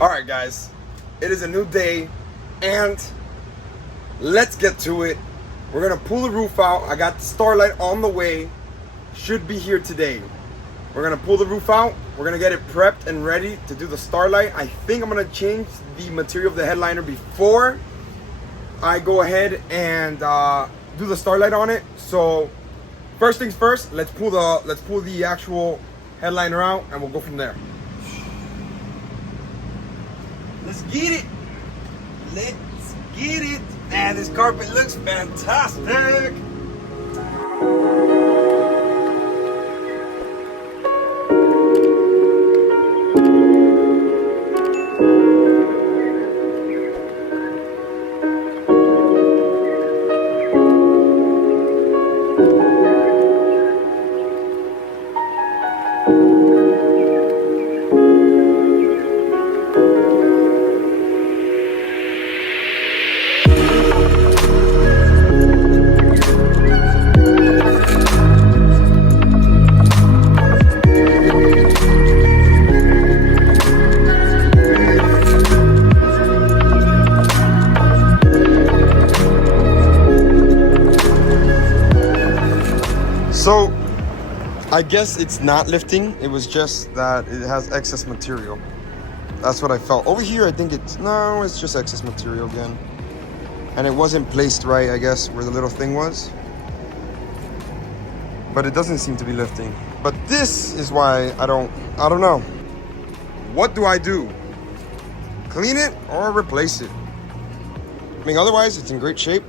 Alright guys, it is a new day and let's get to it. We're gonna pull the roof out. I got the Starlight on the way. Should be here today. We're gonna pull the roof out. We're gonna get it prepped and ready to do the Starlight. I think I'm gonna change the material of the headliner before I go ahead and do the Starlight on it. So first things first, let's pull the actual headliner out and we'll go from there. Let's get it. Let's get it. Man, this carpet looks fantastic. So, I guess it's not lifting. It was just that it has excess material. That's what I felt. Over here, I think it's just excess material again. And it wasn't placed right, I guess, where the little thing was. But it doesn't seem to be lifting. But this is why I don't know. What do I do? Clean it or replace it? I mean, otherwise, it's in great shape.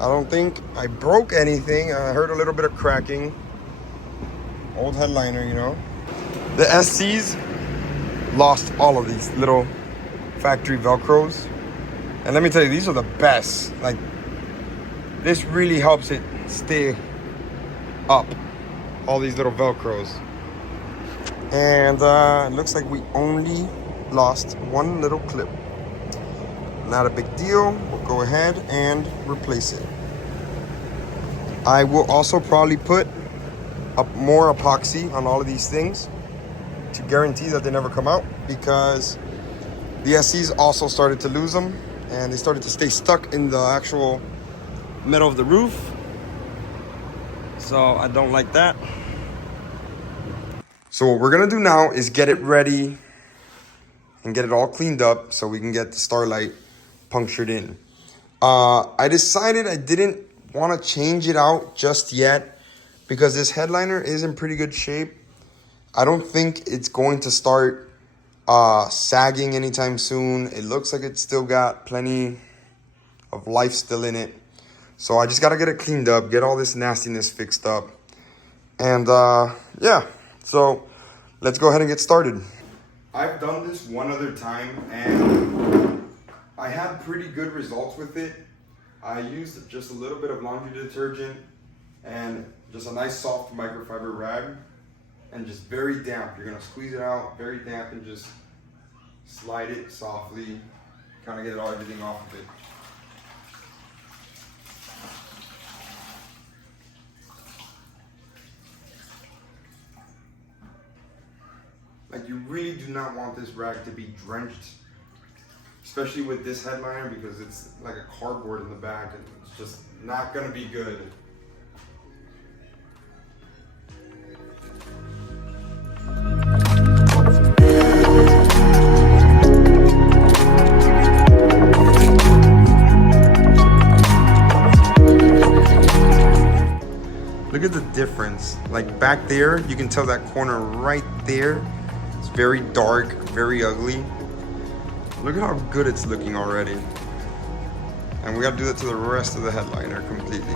I don't think I broke anything. I heard a little bit of cracking. Old headliner, you know. The SCs lost all of these little factory Velcros. And let me tell you, these are the best. Like, this really helps it stay up. All these little Velcros. And it looks like we only lost one little clip. Not a big deal. We'll go ahead and replace it. I will also probably put up more epoxy on all of these things to guarantee that they never come out, because the SCs also started to lose them and they started to stay stuck in the actual metal of the roof. So I don't like that. So what we're gonna do now is get it ready and get it all cleaned up so we can get the Starlight punctured in. I decided I didn't want to change it out just yet because this headliner is in pretty good shape. I don't think it's going to start sagging anytime soon. It looks like it's still got plenty of life still in it. So I just got to get it cleaned up, get all this nastiness fixed up. And yeah, so let's go ahead and get started. I've done this one other time and I had pretty good results with it. I used just a little bit of laundry detergent and just a nice soft microfiber rag and just very damp. You're gonna squeeze it out, very damp, and just slide it softly, kind of get everything off of it. Like, you really do not want this rag to be drenched, especially with this headliner, because it's like a cardboard in the back and it's just not gonna be good. Look at the difference. Like, back there, you can tell that corner right there. It's very dark, very ugly. Look at how good it's looking already. And we gotta do that to the rest of the headliner completely.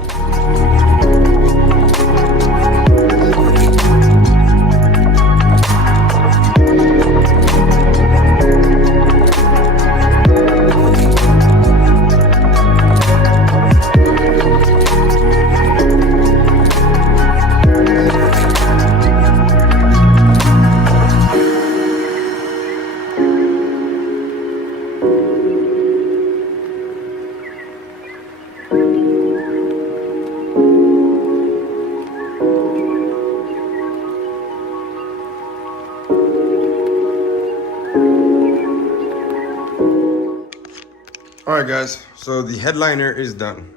All right, guys. So the headliner is done.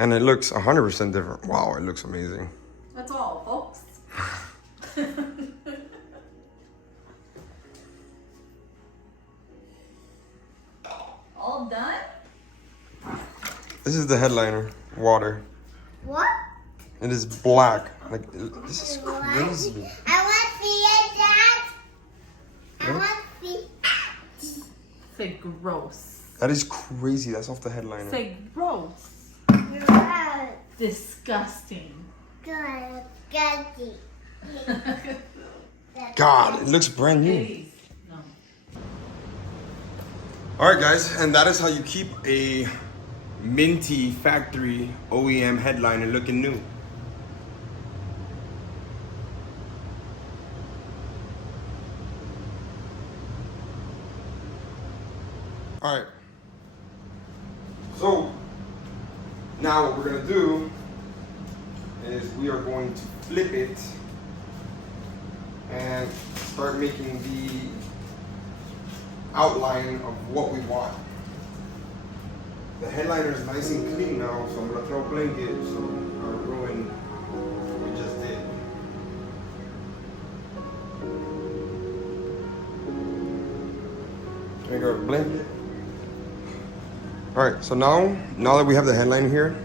And it looks 100% different. Wow, it looks amazing. That's all, folks. All done? This is the headliner. Water. What? It is black. Like, this is crazy. I want to see it, Dad. I want to see it. Say gross. That is crazy. That's off the headliner. Say gross. Good. Disgusting. Good. God, it looks brand new. Please. No. All right, guys, and that is how you keep a minty factory OEM headliner looking new. All right. So now what we're gonna do is we are going to flip it and start making the outline of what we want. The headliner is nice and clean now, so I'm gonna throw a blanket so I don't ruin what we just did. There you go, blanket. All right, so now that we have the headline here,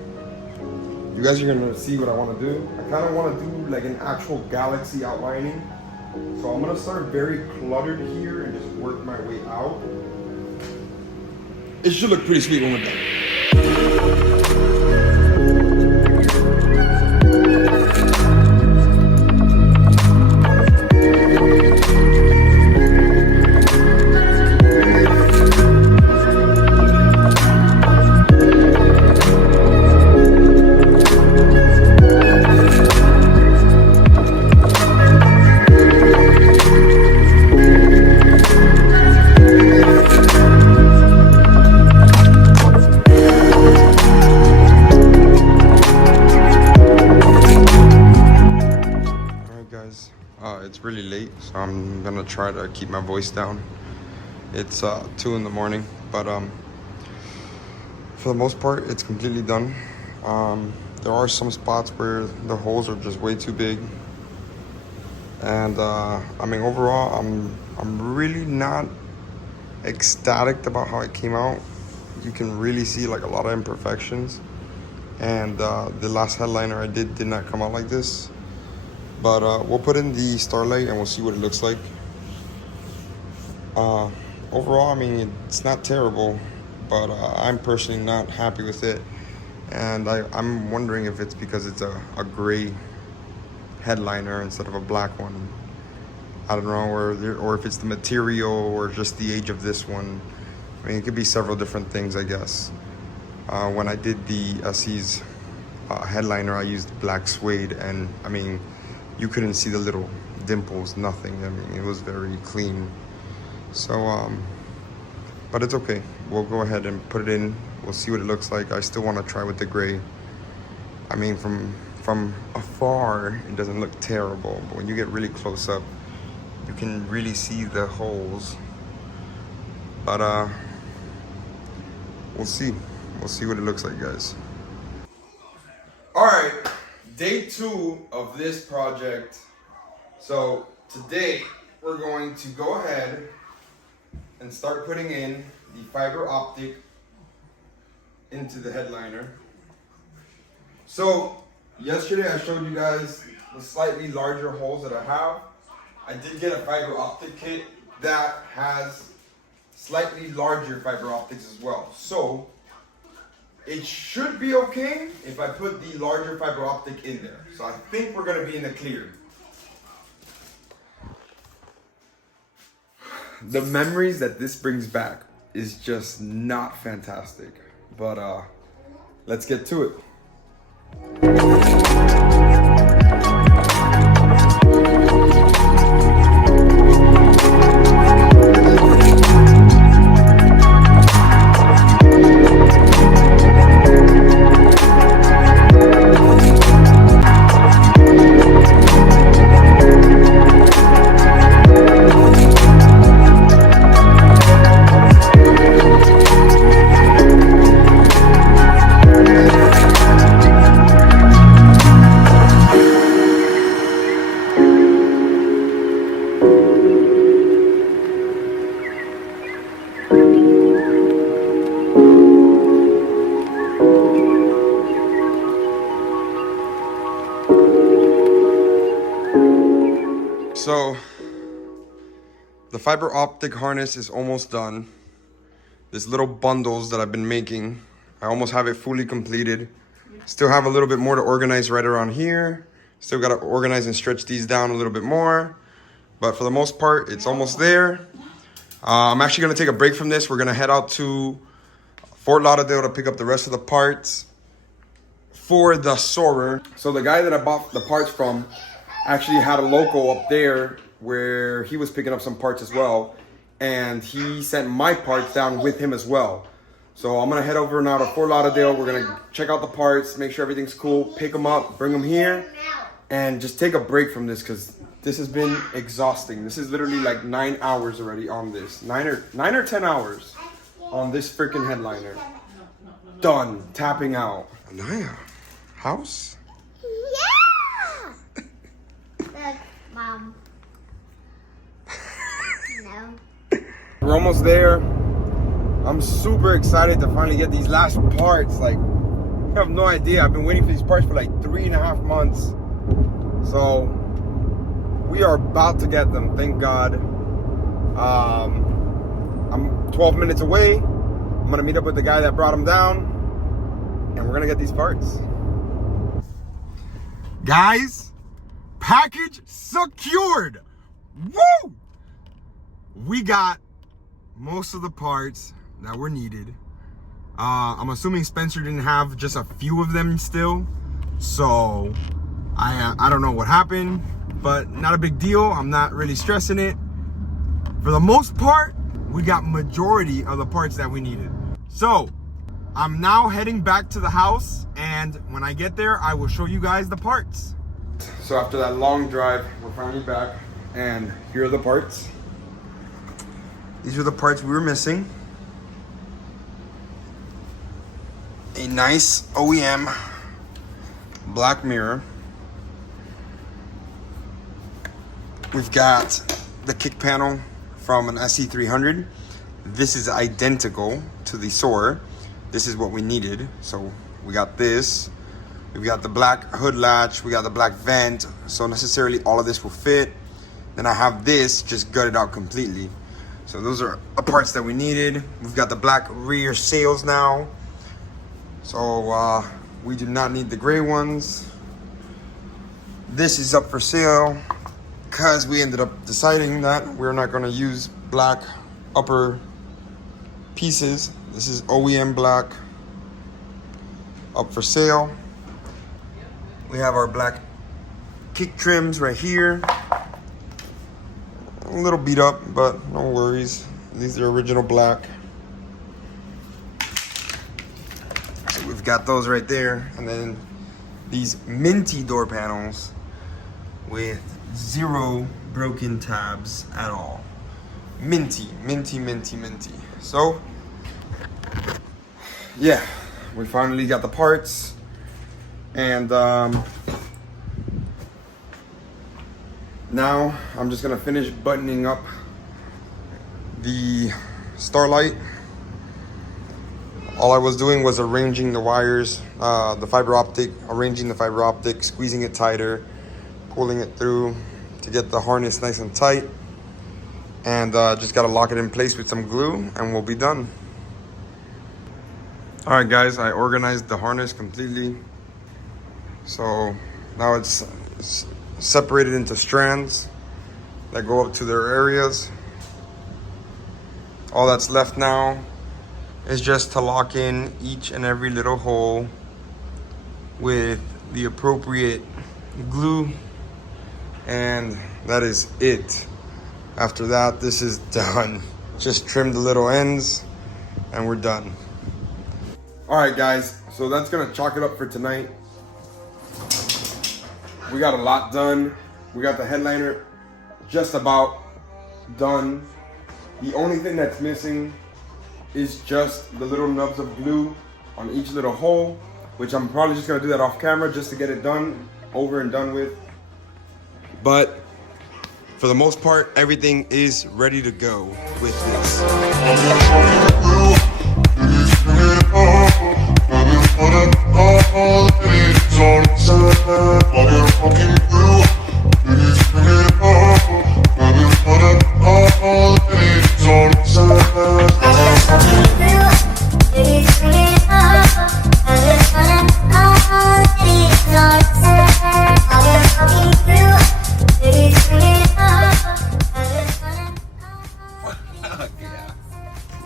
you guys are gonna see what I wanna do. I kinda wanna do like an actual galaxy outlining. So I'm gonna start very cluttered here and just work my way out. It should look pretty sweet when we're done. It's really late, so I'm gonna try to keep my voice down. It's 2 in the morning, but for the most part, it's completely done. There are some spots where the holes are just way too big, and I mean overall, I'm really not ecstatic about how it came out. You can really see like a lot of imperfections, and the last headliner I did not come out like this. But we'll put in the Starlight and we'll see what it looks like. Overall, I mean, it's not terrible, but I'm personally not happy with it. And I'm wondering if it's because it's a gray headliner instead of a black one. I don't know, or if it's the material or just the age of this one. I mean, it could be several different things, I guess. When I did the SE's headliner, I used black suede, and I mean, you couldn't see the little dimples, nothing. I mean, it was very clean. So, but it's okay. We'll go ahead and put it in. We'll see what it looks like. I still want to try with the gray. I mean, from afar, it doesn't look terrible, but when you get really close up, you can really see the holes. But we'll see. We'll see what it looks like, guys. All right. Day 2 of this project. So today we're going to go ahead and start putting in the fiber optic into the headliner. So yesterday I showed you guys the slightly larger holes that I have. I did get a fiber optic kit that has slightly larger fiber optics as well. So it should be okay if I put the larger fiber optic in there. So I think we're gonna be in the clear. The memories that this brings back is just not fantastic. But let's get to it. The fiber optic harness is almost done. This little bundles that I've been making, I almost have it fully completed. Still have a little bit more to organize right around here. Still got to organize and stretch these down a little bit more. But for the most part, it's almost there. I'm actually going to take a break from this. We're going to head out to Fort Lauderdale to pick up the rest of the parts for the Soarer. So the guy that I bought the parts from actually had a local up there where he was picking up some parts as well. And he sent my parts down with him as well. So I'm gonna head over now to Fort Lauderdale. We're gonna check out the parts, make sure everything's cool, pick them up, bring them here, and just take a break from this because this has been exhausting. This is literally like 9 hours already on this. 9 or 10 hours on this freaking headliner. Done, tapping out. Anaya, house? Yeah! Look, Mom. No. We're almost there. I'm super excited to finally get these last parts. Like, I have no idea. I've been waiting for these parts for like 3.5 months. So, we are about to get them, thank God. I'm 12 minutes away. I'm gonna meet up with the guy that brought them down. And we're gonna get these parts. Guys, package secured. Woo! We got most of the parts that were needed. I'm assuming Spencer didn't have just a few of them still. So I don't know what happened, but not a big deal. I'm not really stressing it. For the most part, we got majority of the parts that we needed. So I'm now heading back to the house, and when I get there, I will show you guys the parts. So after that long drive, we're finally back, and here are the parts. These are the parts we were missing. A nice OEM black mirror. We've got the kick panel from an SE300. This is identical to the Soarer. This is what we needed. So we got this. We've got the black hood latch. We got the black vent. So necessarily all of this will fit. Then I have this just gutted out completely. So those are the parts that we needed. We've got the black rear sails now. So we do not need the gray ones. This is up for sale because we ended up deciding that we're not gonna use black upper pieces. This is OEM black, up for sale. We have our black kick trims right here. A little beat up, but no worries. These are original black. So we've got those right there. And then these minty door panels with 0 broken tabs at all. Minty, minty, minty, minty. So, yeah, we finally got the parts. And now I'm just gonna finish buttoning up the Starlight. All I was doing was arranging the wires, the fiber optic, arranging the fiber optic, squeezing it tighter, pulling it through to get the harness nice and tight. And just gotta lock it in place with some glue and we'll be done. All right guys, I organized the harness completely. So now it's separated into strands that go up to their areas. All that's left now is just to lock in each and every little hole with the appropriate glue, and that is it. After that, this is done. Just trim the little ends and we're done. All right guys, so that's gonna chalk it up for tonight. We got a lot done. We got the headliner just about done. The only thing that's missing is just the little nubs of glue on each little hole, which I'm probably just gonna do that off camera just to get it done, over and done with. But for the most part, everything is ready to go with this.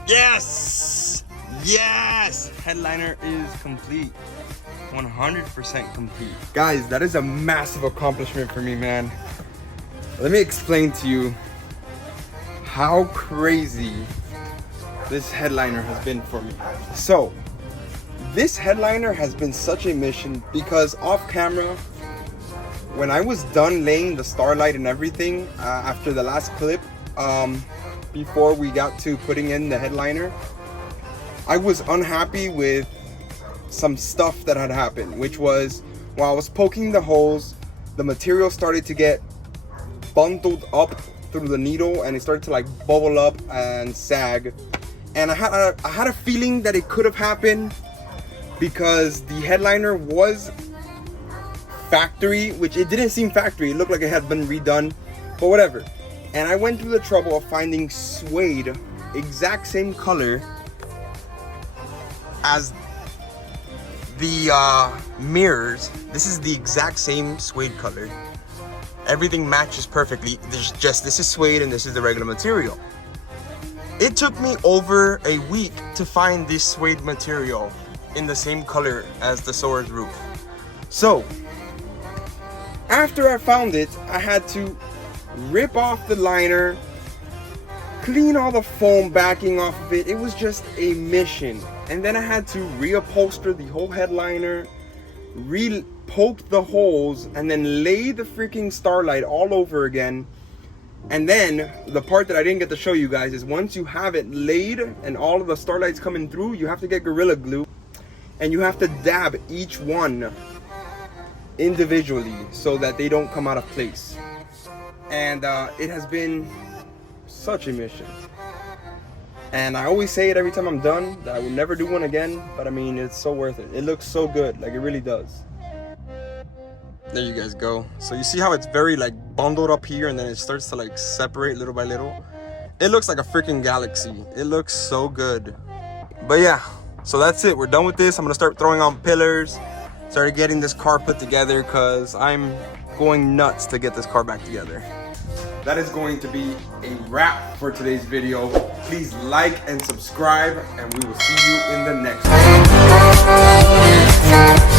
Yes! Yes! Headliner is complete. 100% complete. Guys, that is a massive accomplishment for me, man. Let me explain to you how crazy this headliner has been for me. So, this headliner has been such a mission because off camera, when I was done laying the Starlight and everything after the last clip, before we got to putting in the headliner, I was unhappy with some stuff that had happened, which was while I was poking the holes, the material started to get bundled up through the needle and it started to like bubble up and sag. And I had a feeling that it could have happened because the headliner was factory, which it didn't seem factory. It looked like it had been redone, but whatever. And I went through the trouble of finding suede, exact same color as the mirrors. This is the exact same suede color. Everything matches perfectly. There's just, this is suede and this is the regular material. It took me over a week to find this suede material in the same color as the Soarer's roof. So, after I found it, I had to rip off the liner, clean all the foam backing off of it. It was just a mission. And then I had to reupholster the whole headliner, poke the holes, and then lay the freaking Starlight all over again. And then the part that I didn't get to show you guys is once you have it laid and all of the Starlights coming through, you have to get Gorilla Glue and you have to dab each one individually so that they don't come out of place. And it has been such a mission. And I always say it every time I'm done that I will never do one again, but I mean, it's so worth it. It looks so good, like it really does. There you guys go. So you see how it's very like bundled up here and then it starts to like separate little by little. It looks like a freaking galaxy. It looks so good. But yeah, so that's it. We're done with this. I'm gonna start throwing on pillars, start getting this car put together because I'm going nuts to get this car back together. That is going to be a wrap for today's video. Please like and subscribe and we will see you in the next one.